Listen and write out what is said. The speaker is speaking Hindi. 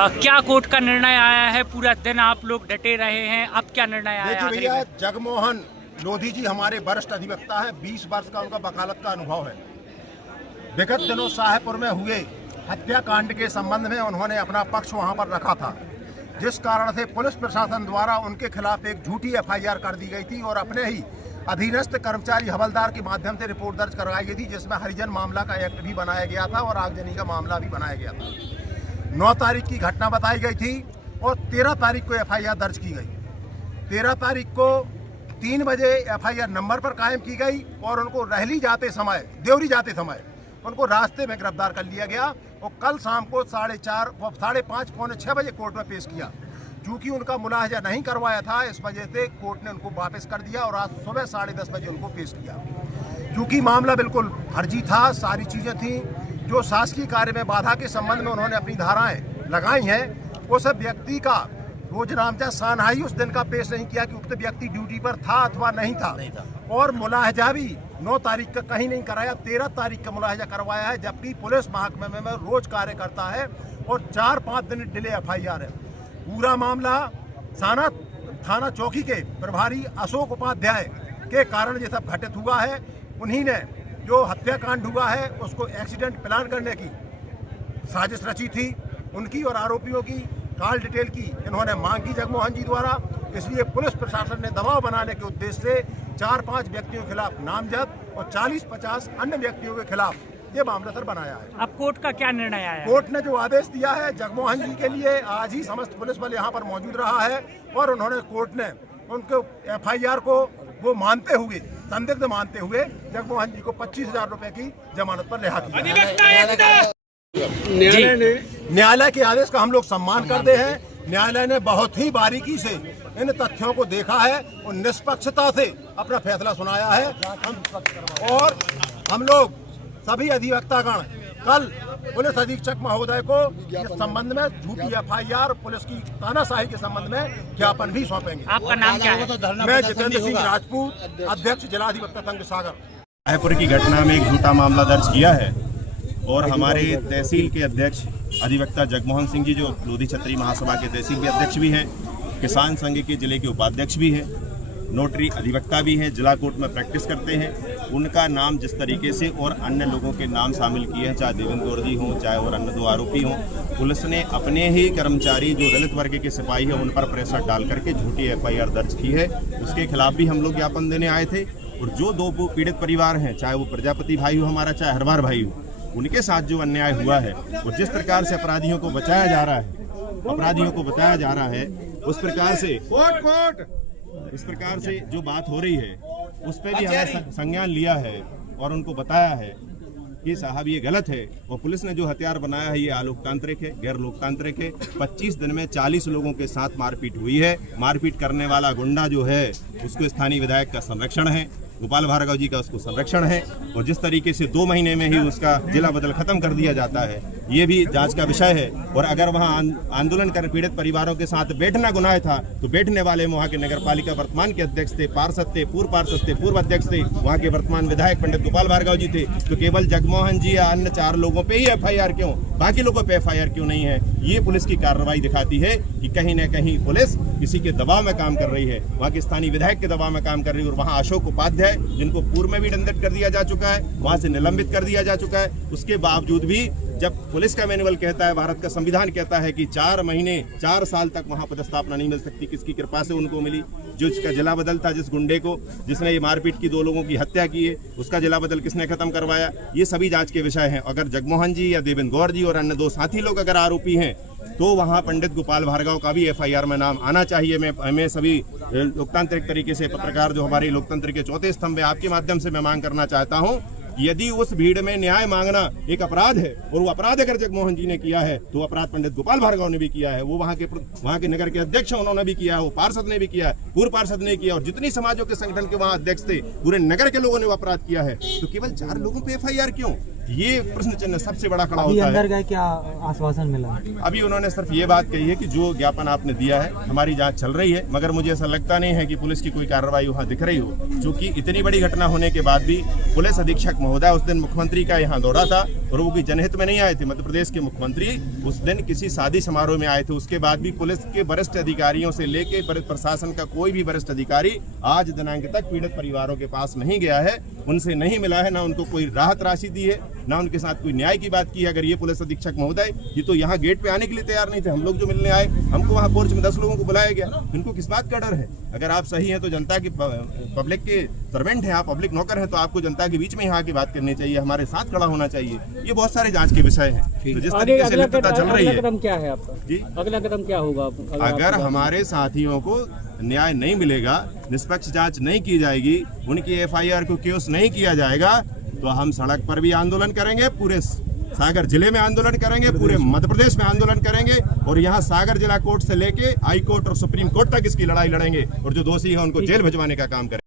क्या कोर्ट का निर्णय आया है? पूरा दिन आप लोग डटे रहे हैं, अब क्या निर्णय आया? देखिए भैया, जगमोहन लोधी जी हमारे वरिष्ठ अधिवक्ता है। 20 वर्ष का उनका वकालत का अनुभव है। विगत दिनों शाहपुर में हुए हत्याकांड के संबंध में उन्होंने अपना पक्ष वहां पर रखा था, जिस कारण से पुलिस प्रशासन द्वारा उनके खिलाफ एक झूठी FIR कर दी गई थी और अपने ही अधीनस्थ कर्मचारी हवलदार के माध्यम से रिपोर्ट दर्ज करवाई गई थी, जिसमें हरिजन मामला का एक्ट भी बनाया गया था और आगजनी का मामला भी बनाया गया था। 9 तारीख की घटना बताई गई थी और 13 तारीख को FIR दर्ज की गई। 13 तारीख को 3 बजे FIR नंबर पर कायम की गई और उनको रहली जाते समय, देवरी जाते समय उनको रास्ते में गिरफ्तार कर लिया गया और कल शाम को 4:30, 5:30, पौने 6 बजे कोर्ट में पेश किया। चूँकि उनका मुलाहजा नहीं करवाया था, इस वजह से कोर्ट ने उनको वापस कर दिया और आज सुबह 10:30 बजे उनको पेश किया। क्योंकि मामला बिल्कुल फर्जी था, सारी चीज़ें थी जो शासकीय कार्य में बाधा के संबंध में उन्होंने अपनी धाराएं लगाई हैं, उस व्यक्ति का रोजनामचा सानहाई उस दिन का पेश नहीं किया कि उक्त व्यक्ति ड्यूटी पर था अथवा नहीं था। और मुलाहजा भी 9 तारीख का कहीं नहीं कराया, 13 तारीख का मुलाहजा करवाया है, जबकि पुलिस महकमे में रोज कार्य करता है और 4-5 दिन डिले FIR है। पूरा मामला थाना चौकी के प्रभारी अशोक उपाध्याय के कारण ये सब घटित हुआ है। उन्हीं ने जो हत्याकांड हुआ है उसको एक्सीडेंट प्लान करने की साजिश रची थी। उनकी और आरोपियों की कॉल डिटेल की इन्होंने मांग की जगमोहन जी द्वारा। इसलिए पुलिस प्रशासन ने दबाव बनाने के उद्देश्य से 4-5 व्यक्तियों के खिलाफ नामजद और 40-50 अन्य व्यक्तियों के खिलाफ ये मामला सर बनाया है। अब कोर्ट का क्या निर्णय आया? कोर्ट ने जो आदेश दिया है जगमोहन जी के लिए, आज ही समस्त पुलिस बल यहाँ पर मौजूद रहा है और उन्होंने कोर्ट ने उनको FIR को वो मानते हुए, संदिग्ध मानते हुए जगमोहन जी को 25,000 रुपए की जमानत पर रिहा किया। न्यायालय के आदेश का हम लोग सम्मान करते हैं। न्यायालय ने बहुत ही बारीकी से इन तथ्यों को देखा है और निष्पक्षता से अपना फैसला सुनाया है। और हम लोग सभी अधिवक्तागण कल पुलिस अधीक्षक महोदय को इस संबंध में झूठी FIR, पुलिस की तानाशाही के संबंध में ज्ञापन भी सौंपेंगे। आपका नाम क्या है? मैं जितेंद्र सिंह राजपूत, अध्यक्ष जिला अधिवक्ता संघ सागर। शाहपुर की घटना में एक झूठा मामला दर्ज किया है और हमारे तहसील के अध्यक्ष अधिवक्ता जगमोहन सिंह जी, जो लोधी छतरी महासभा के तहसील के अध्यक्ष भी हैं, किसान संघ के जिले के उपाध्यक्ष भी हैं, नोटरी अधिवक्ता भी हैं, जिला कोर्ट में प्रैक्टिस करते हैं, उनका नाम जिस तरीके से और अन्य लोगों के नाम शामिल किए हैं, चाहे देवेंद्र गौर जी हों, चाहे और अन्य 2 आरोपी हों, पुलिस ने अपने ही कर्मचारी जो दलित वर्ग के सिपाही हैं उन पर प्रेशर डाल करके झूठी FIR दर्ज की है। उसके खिलाफ भी हम लोग ज्ञापन देने आए थे। और जो 2 पीड़ित परिवार हैं, चाहे वो प्रजापति भाई हो हमारा, चाहे हरवार भाई हो, उनके साथ जो अन्याय हुआ है और जिस प्रकार से अपराधियों को बताया जा रहा है, उस प्रकार से जो बात हो रही है उस पर भी हमने संज्ञान लिया है और उनको बताया है कि साहब ये गलत है। और पुलिस ने जो हथियार बनाया है ये अलोकतांत्रिक है, गैर लोकतांत्रिक है। 25 दिन में 40 लोगों के साथ मारपीट हुई है। मारपीट करने वाला गुंडा जो है उसको स्थानीय विधायक का संरक्षण है, गोपाल भार्गव जी का उसको संरक्षण है। और जिस तरीके से 2 महीने में ही उसका जिला बदल खत्म कर दिया जाता है, ये भी जांच का विषय है। और अगर वहाँ आंदोलन कर पीड़ित परिवारों के साथ बैठना गुनाह था तो बैठने वाले वहाँ के नगर पालिका वर्तमान के अध्यक्ष थे, पार्षद थे, पूर्व अध्यक्ष थे, वहाँ के वर्तमान विधायक पंडित गोपाल भार्गव जी थे। तो केवल जगमोहन जी या अन्य 4 लोगों पे ही FIR क्यों, बाकी लोगों पे FIR क्यों नहीं है? ये पुलिस की कार्रवाई दिखाती है कि कहीं न कहीं पुलिस किसी के दबाव में काम कर रही है, वहाँ के स्थानीय विधायक के दबाव में काम कर रही है। और वहाँ अशोक उपाध्याय, जिनको पूर्व में भी दंडित कर दिया जा चुका है, वहाँ से निलंबित कर दिया जा चुका है। उसके बावजूद भी जब पुलिस का मैनुअल कहता है, भारत का संविधान कहता है कि 4 महीने 4 साल तक वहाँ पदस्थापना नहीं मिल सकती, किसकी कृपा से उनको मिली? जो इसका जिला बदल था, जिस गुंडे को, जिसने ये मारपीट की 2 लोगों की हत्या की है, उसका जिला बदल किसने खत्म करवाया? ये सभी जांच के विषय हैं। अगर जगमोहन जी या देवेंद्र गौर जी और अन्य 2 साथी लोग अगर आरोपी हैं तो वहाँ पंडित गोपाल भार्गव का भी FIR में नाम आना चाहिए। मैं सभी लोकतांत्रिक तरीके से पत्रकार जो हमारे लोकतंत्र के 4थे स्तंभ है, आपके माध्यम से मैं मांग करना चाहता हूँ, यदि उस भीड़ में न्याय मांगना एक अपराध है और वो अपराध अगर जगमोहन जी ने किया है तो अपराध पंडित गोपाल भार्गव ने भी किया है, वो वहाँ के नगर के अध्यक्ष हैं उन्होंने भी किया है, वो पार्षद ने भी किया है, पूर्व पार्षद ने किया, और जितनी समाजों के संगठन के वहाँ अध्यक्ष थे पूरे नगर के लोगों ने वो अपराध किया है। तो केवल 4 लोगों पे FIR क्यों? ये प्रश्न चिन्ह सबसे बड़ा खड़ा अभी होता अंदर है। गए, क्या आश्वासन मिला? अभी उन्होंने सिर्फ ये बात कही है कि जो ज्ञापन आपने दिया है हमारी जांच चल रही है, मगर मुझे ऐसा लगता नहीं है कि पुलिस की कोई कार्रवाई वहाँ दिख रही हो, क्योंकि इतनी बड़ी घटना होने के बाद भी पुलिस अधीक्षक महोदय उस दिन मुख्यमंत्री का यहाँ दौरा था और वो कोई जनहित में नहीं आए थे। मध्य प्रदेश के मुख्यमंत्री उस दिन किसी शादी समारोह में आए थे। उसके बाद भी पुलिस के वरिष्ठ अधिकारियों से लेके प्रशासन का कोई भी वरिष्ठ अधिकारी आज दिनांक तक पीड़ित परिवारों के पास नहीं गया है, उनसे नहीं मिला है, ना उनको कोई राहत राशि दी है, ना उनके साथ कोई न्याय की बात की है। अगर ये पुलिस अधीक्षक महोदय ये तो यहाँ गेट पे आने के लिए तैयार नहीं थे, हम लोग जो मिलने आए हमको वहाँ पोर्च में 10 लोगों को बुलाया गया, इनको किस बात का डर है? अगर आप सही हैं तो जनता की पब्लिक के सर्वेंट हैं, आप पब्लिक नौकर हैं, तो आपको जनता के बीच में यहाँ की बात करनी चाहिए, हमारे साथ खड़ा होना चाहिए। ये बहुत सारे जांच के विषय हैं। तो जिस तरीके से लिप्तता चल रही है, कदम क्या है आपका जी अगला कदम क्या होगा? अगर हमारे साथियों को न्याय नहीं मिलेगा, निष्पक्ष जांच नहीं की जाएगी, उनकी FIR को केस नहीं किया जाएगा, तो हम सड़क पर भी आंदोलन करेंगे, पूरे सागर जिले में आंदोलन करेंगे, पूरे मध्य प्रदेश में आंदोलन करेंगे और यहाँ सागर जिला कोर्ट से लेके हाई कोर्ट और सुप्रीम कोर्ट तक इसकी लड़ाई लड़ेंगे और जो दोषी है उनको जेल भिजवाने का काम करेंगे।